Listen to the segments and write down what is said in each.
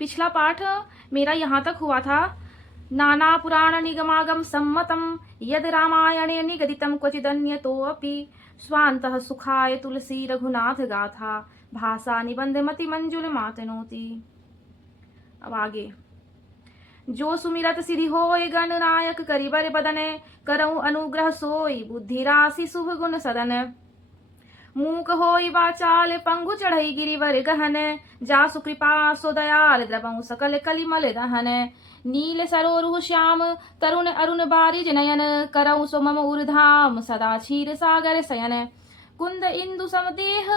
पिछला पाठ मेरा यहाँ तक हुआ था। नाना पुराण निगमागम सम्मतम यद रामायणे निगदितम क्वचिदन्यतोऽपि स्वान्तः सुखाय तुलसी रघुनाथ गाथा भाषा निबंध मति मंजुल मातनोति। अब आगे। जो सुमिरत सिद्धि होय गणनायक करिबर बदने करऊं अनुग्रह सोई बुद्धि राशि शुभ गुण सदन। मूक होई वाचाल पंगु चढ़ई गिरिवर गहन जासु कृपा सो दयाल द्रवऊं सकल कलिमल दहन। नील सरोरुह श्याम तरुण अरुण बारिज नयन करऊं सो मम उर्धाम सदा क्षीर सागर शयन। कुंद इंदु समदेह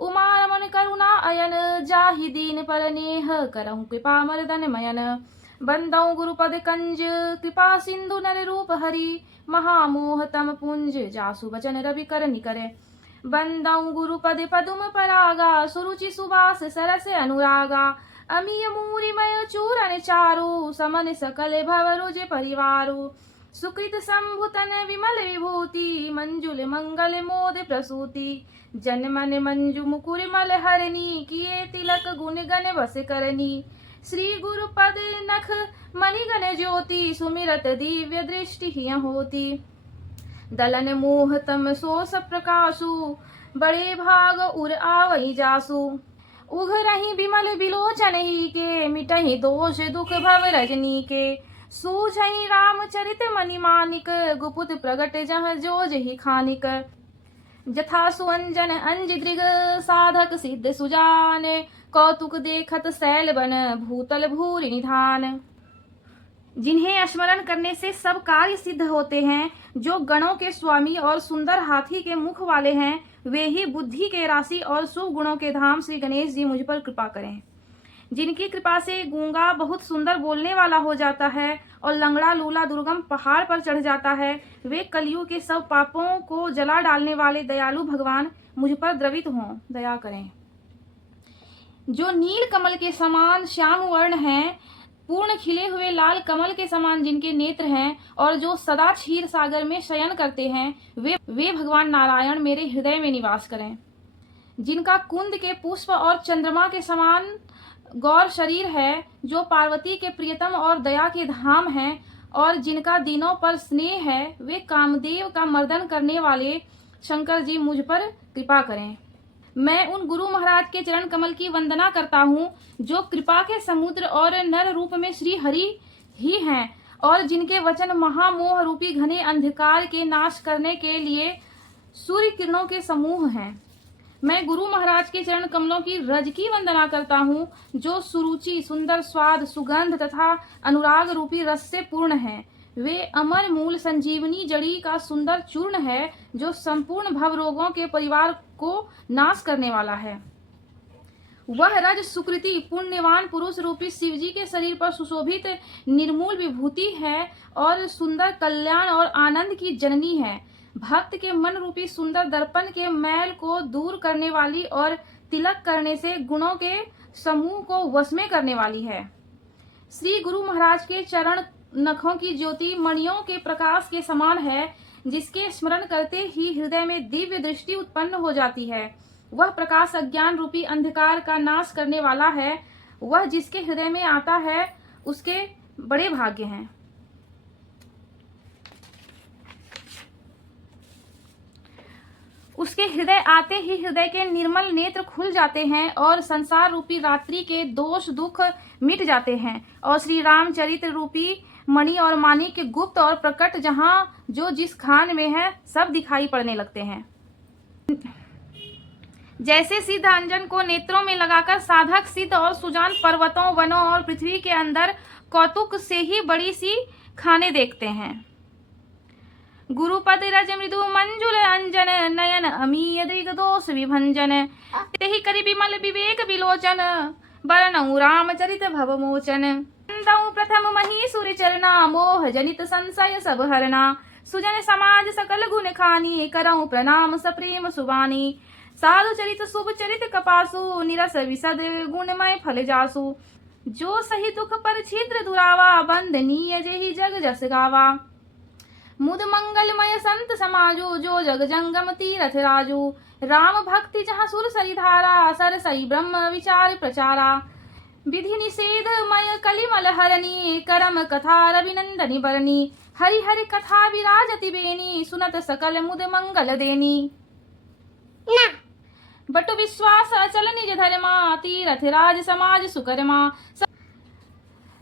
उमा रमन करुणा अयन जाहि दीन पर नेह करऊं कृपा मर्दन मयन। बंदऊ गुरुपद कंज कृपा सिंधु नर रूप हरि महामोह तम पुंज जासु वचन रवि कर निकरे। बंदऊ गुरुपद पदुम परागा सुरुचि सुबास सरस अनुरागा। अमीय मूरिमय चूरन चारु समन सकल भवरुज परिवारु। सुकृत संभुतन विमल विभूति मंजुल मंगल मोद प्रसूति। जन मन मंजु मुकुर मल हरनी किए तिलक गुण गण बस करनी। श्री गुरु पद नख मणिगण ज्योति सुमिरत दिव्य दृष्टि हिय होती। दलन मोह तम सोस प्रकाशु बड़े भाग उर आवई जासु। उघरहि बिमल बिलोचन ही के मिटहि दोष दुख भव रजनी के। सूझहि रामचरित मणि मानिक गुपुत प्रगट जह जोजहि खानिक। जथा सुअंजन अंज दृग साधक सिद्ध सुजान कौतुक देखत सैल बन भूतल भूरि निधान। जिन्हें स्मरण करने से सब कार्य सिद्ध होते हैं, जो गणों के स्वामी और सुंदर हाथी के मुख वाले हैं, वे ही बुद्धि के राशि और शुभ गुणों के धाम श्री गणेश जी मुझ पर कृपा करें। जिनकी कृपा से गूंगा बहुत सुंदर बोलने वाला हो जाता है और लंगड़ा लूला दुर्गम पहाड़ पर चढ़ जाता है, वे कलयुग के सब पापों को जला डालने वाले दयालु भगवान मुझ पर द्रवित हों, दया करें। जो नील कमल के समान श्याम वर्ण हैं, पूर्ण खिले हुए लाल कमल के समान जिनके नेत्र हैं और जो सदा क्षीर सागर में शयन करते हैं, वे भगवान नारायण मेरे हृदय में निवास करें। जिनका कुंद के पुष्प और चंद्रमा के समान गौर शरीर है, जो पार्वती के प्रियतम और दया के धाम हैं और जिनका दिनों पर स्नेह है, वे कामदेव का मर्दन करने वाले शंकर जी मुझ पर कृपा करें। मैं उन गुरु महाराज के चरण कमल की वंदना करता हूँ, जो कृपा के समुद्र और नर रूप में श्री हरि ही हैं और जिनके वचन महामोह रूपी घने अंधकार के नाश करने के लिए सूर्य किरणों के समूह हैं। मैं गुरु महाराज के चरण कमलों की रज की वंदना करता हूँ, जो सुरुचि सुंदर स्वाद सुगंध तथा अनुराग रूपी रस से पूर्ण है। वे अमर मूल संजीवनी जड़ी का सुंदर चूर्ण है, जो संपूर्ण भव रोगों के परिवार को नाश करने वाला है। वह रज सुकृति पुण्यवान पुरुष रूपी शिवजी के शरीर पर सुशोभित निर्मूल विभूति है और सुंदर कल्याण और आनंद की जननी है। भक्त के मन रूपी सुंदर दर्पण के मैल को दूर करने वाली और तिलक करने से गुणों के समूह को वश में करने वाली है। श्री गुरु महाराज के चरण नखों की ज्योति मणियों के प्रकाश के समान है, जिसके स्मरण करते ही हृदय में दिव्य दृष्टि उत्पन्न हो जाती है। वह प्रकाश अज्ञान रूपी अंधकार का नाश करने वाला है। वह जिसके हृदय में आता है, उसके बड़े भाग्य हैं। उसके हृदय आते ही हृदय के निर्मल नेत्र खुल जाते हैं और संसार रूपी रात्रि के दोष दुख मिट जाते हैं और श्री रामचरित्र रूपी मणि और माणिक के गुप्त और प्रकट जहां जो जिस खान में है, सब दिखाई पड़ने लगते हैं। जैसे सिद्ध अंजन को नेत्रों में लगाकर साधक सिद्ध और सुजान पर्वतों वनों और पृथ्वी के अंदर कौतुक से ही बड़ी सी खाने देखते हैं। गुरुपद रज मृदु मंजुल अंजन नयन अमीय दृग दोष विभंजन। तेहि करि विमल विवेक विलोचन बरनऊ रामचरित भव मोचन। प्रथम मही सूर्य चरना मोह जनित संशय सब हरना। सुजन समाज सकल गुण खानी करऊं प्रणाम सप्रेम सुबानी। साधु चरित शुभ चरित कपासु निरस विसद गुणमय फल जासु। जो सही दुख पर छिद्र दुरावा बंदनीय जेहि जग जस गावा। मुद मंगलमय संत समाजु जो जग जंगम तीरथ राजू। राम भक्ति जहाँ सुर सरिधारा सरसई ब्रह्म विचार प्रचारा। विधि निषेध मय कलिमल हरणी करम कथा रविनंदनी बरनी हरि हरि कथा विराजति बेनी सुनत सकल मुद मंगल देनी ना बटु विश्वास अचल निज धर्मा तीरथ राज समाज सुकर्मा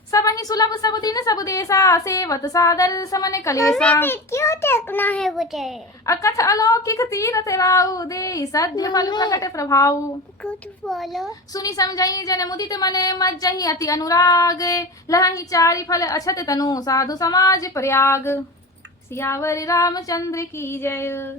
सबहि सुलभ सब दिन सब देसा सेवत सादर समन कलेसा मम्मी क्यों देखना है मुझे अकथ अलौकिक तीरथ राउ दे सद्य फल प्रकट प्रभाव कुछ बोलो सुनि समझई जन मुदित मने मज्जहि अति अनुराग लहहि चारि फल अछत तनु साधु समाज प्रयाग सियावर रामचंद्र की जय।